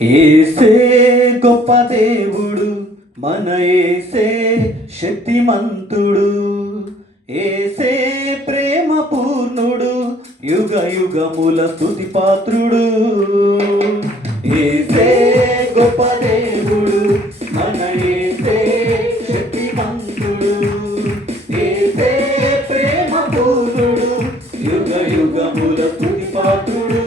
ఏసే గొప్ప దేవుడు, మన ఏసే శక్తిమంతుడు. ఏసే ప్రేమ పూర్ణుడు, యుగ యుగముల స్తుతి పాత్రుడు. ఏసే గొప్ప దేవుడు, మన ఏసే శక్తిమంతుడు. ఏసే ప్రేమ పూర్ణుడు, యుగ యుగముల స్తుతి పాత్రుడు.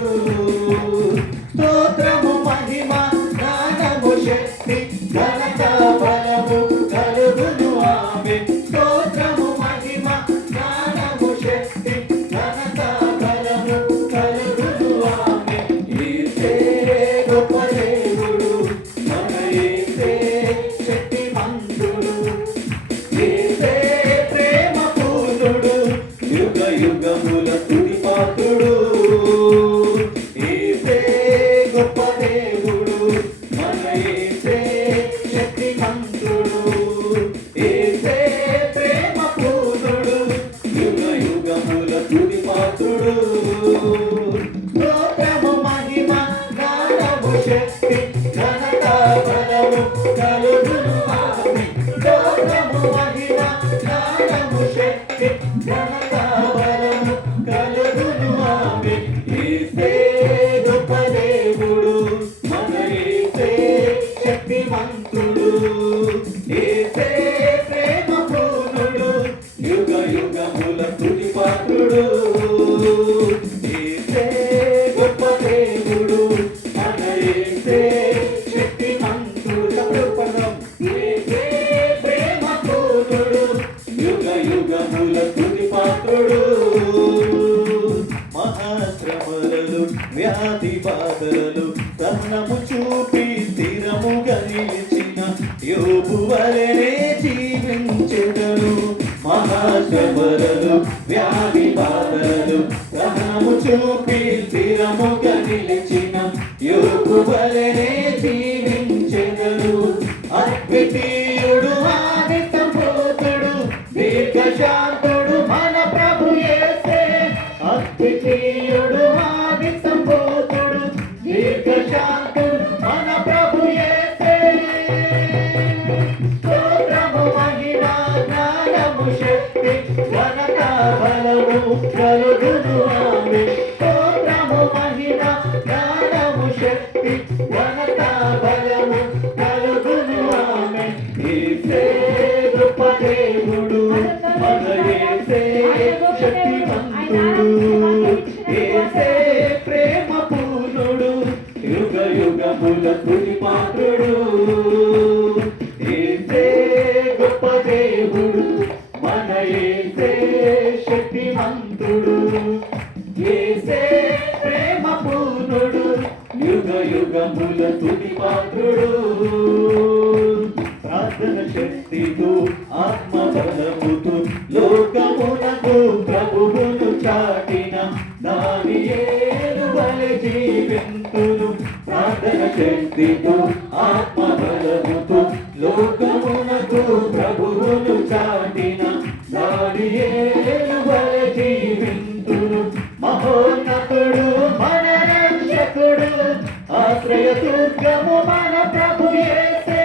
స్తోత్రము మహిమ జ్ఞానము శక్తి ఘనత బలము కలుగును ఆమేన్. స్తోత్రము మహిమ జ్ఞానము శక్తి ఘనత బలము కలుగును ఆమేన్. యేసే గొప్ప దేవుడు, మన యేసే శక్తిమంతుడు. యేసే ప్రేమ పూర్ణుడు, యుగ యుగముల స్తుతి పాత్రుడు. గొప్ప దేవుడు, మన యేసే శక్తిమంతుడు. యేసే ప్రేమ పూర్ణుడు, యుగ యుగముల స్తుతి పాత్రుడు. స్తోత్రము మహిమ జ్ఞానము శక్తి ఘనత బలము కలుగును ఆమేన్. స్తోత్రము మహిమ జ్ఞానము శక్తి ఘనత బలము కలుగును ఆమేన్. యేసే గొప్ప దేవుడు, మన యేసే శక్తిమంతుడు. యేసే ప్రేమ పూర్ణుడు, యుగ యుగముల స్తుతి పాత్రుడు. యేసే గొప్ప దేవుడు, మన యేసే శక్తిమంతుడు. యేసే ప్రేమ పూర్ణుడు, యుగ యుగముల స్తుతి పాత్రుడు. మహాశ్రమలలో వ్యాధి బాధలలో సహనము చూపి స్థిరముగా నిలిచిన యోబు వలెనే జీవించెదను. మహాశ్రమలలో వ్యాధి బాధలలో సహనము చూపి స్థిరముగా నిలిచిన యోబు వలెనే జీవించెదను. అద్వితీయుడు ఆది సంభూతుడు, దీర్ఘశాంతుడు మన ప్రభు యేసే. అద్వితీయుడు ఆది సంభూతుడు, దీర్ఘశాంతుడు మన ప్రభు యేసే. స్తోత్రము మహిమ జ్ఞానము శక్తి ఘనత బలము కలుగును ఆమేన్. స్తోత్రము మహిమ జ్ఞానము శక్తి ఘనత బలము కలుగును ఆమేన్. యేసే గొప్ప దేవుడు, మన యేసే శక్తిమంతుడు. యేసే ప్రేమ పూర్ణుడు, యుగ యుగముల స్తుతి పాత్రుడు. యేసే గొప్ప దేవుడు, మన యేసే శక్తిమంతుడు. యేసే ప్రేమ పూర్ణుడు, యుగ యుగముల స్తుతి పాత్రుడు. ప్రార్థన శక్తితో ఆత్మ బలముతో లోకమునకు ప్రభువును చాటిన దానియేలు వలె జీవింతును. ప్రార్థన శక్తితో ఆత్మ బలముతో లోకమునకు ప్రభువును చాటిన దానియేలు వలె జీవింతును. మహోన్నతుడు మన రక్షకుడు, ఆశ్రయ దుర్గము మన ప్రభు యేసే.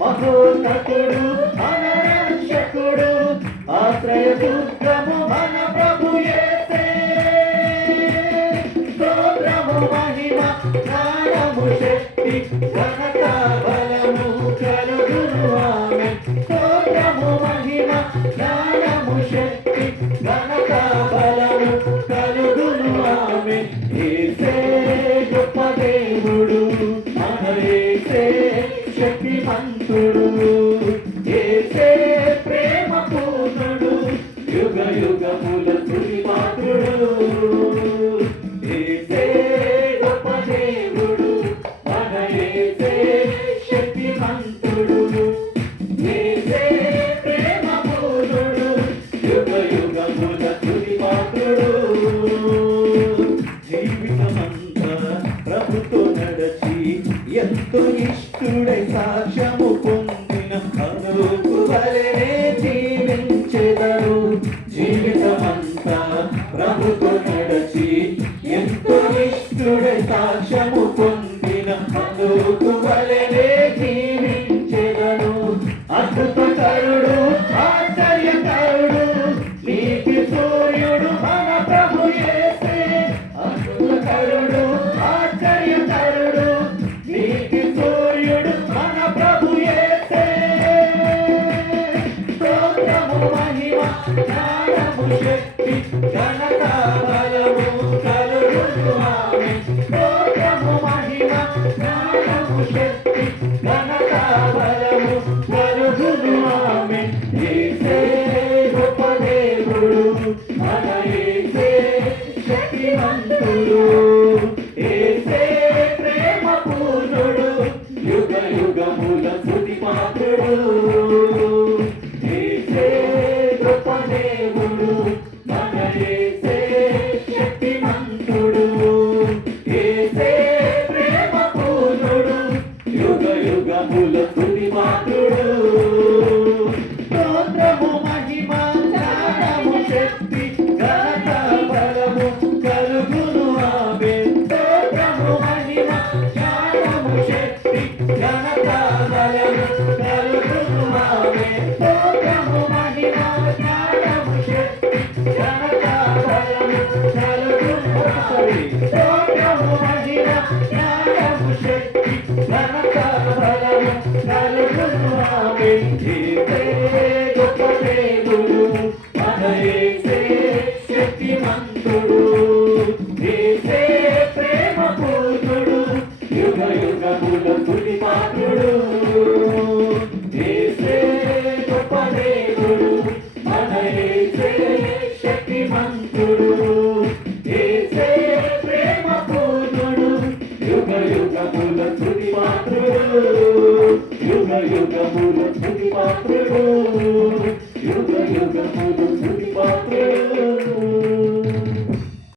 మహోన్నతుడు మన రక్షకుడు, ఆశ్రయ దుర్గము మన ప్రభు యేసే. స్తోత్రము మహిమ జ్ఞానము శక్తి ఘనత బలము కలుగును ఆమేన్. స్తోత్రము మహిమ జ్ఞానము శక్తి ఘనత బలము కలుగును ఆమేన్. యేసే గొప్ప దేవుడు, మన యేసే శక్తిమంతుడు. యేసే ప్రేమ పూర్ణుడు, యుగ యుగముల స్తుతి పాత్రుడు. యేసే గొప్ప దేవుడు, మన యేసే శక్తిమంతుడు. యేసే ప్రేమ పూర్ణుడు, యుగ యుగముల స్తుతి పాత్రుడు. జీవితమంతా ప్రభుతో నడచి ఎంతో ఇష్టుడై సాక్ష్యము పొందిన అనూపు వలెనే జీవించెదను. జీవితమంతా ప్రభుతో నడచి ఎంతో ఇష్టుడై సాక్ష్యము పొందిన హనోకు వలెనే జీవించెదను. అద్భుతకరుడు ఆశ్చర్యకరుడు నీతి సూర్యుడు మన ప్రభు యేసే. అద్భుతకరుడు ఆశ్చర్యకరుడు నీతి సూర్యుడు మన ప్రభు యేసే. స్తోత్రము మహిమ జ్ఞానము శక్తి ఘనత బలము కలుగును ఆమేన్. స్తోత్రము మహిమ జ్ఞానము శక్తి ఘనత బలము కలుగును ఆమేన్. యేసే గొప్ప దేవుడు మన యేసే శక్తిమంతుడు. యేసే ప్రేమ పూర్ణుడు యుగ యుగముల స్తుతి పాత్రుడు. యేసే గొప్ప దేవుడు మన యేసే శక్తిమంతుడు. యేసే ప్రేమ పూర్ణుడు యుగ యుగముల స్తుతి పాత్రుడు. స్తోత్రము మహిమ జ్ఞానము శక్తి ఘనత బలము కలుగును ఆమేన్. స్తోత్రము మహిమ జ్ఞానము శక్తి ఘనత బలము కలుగును ఆమేన్. స్తోత్రము మహిమ జ్ఞానము శక్తి ఘనత బలము కలుగును ఆమేన్. స్తోత్రము మహిమ జ్ఞానము శక్తి ఘనత బలము కలుగును ఆమేన్. యేసే గొప్ప దేవుడు మన యేసే శక్తిమంతుడు. యేసే ప్రేమ పూర్ణుడు యుగ యుగముల స్తుతి పాత్రుడు. యేసే గొప్ప దేవుడు మన యేసే శక్తిమంతుడు. యేసే ప్రేమ పూర్ణుడు యుగ యుగముల స్తుతి పాత్రుడు. యుగ యుగముల స్తుతి పాత్రుడు.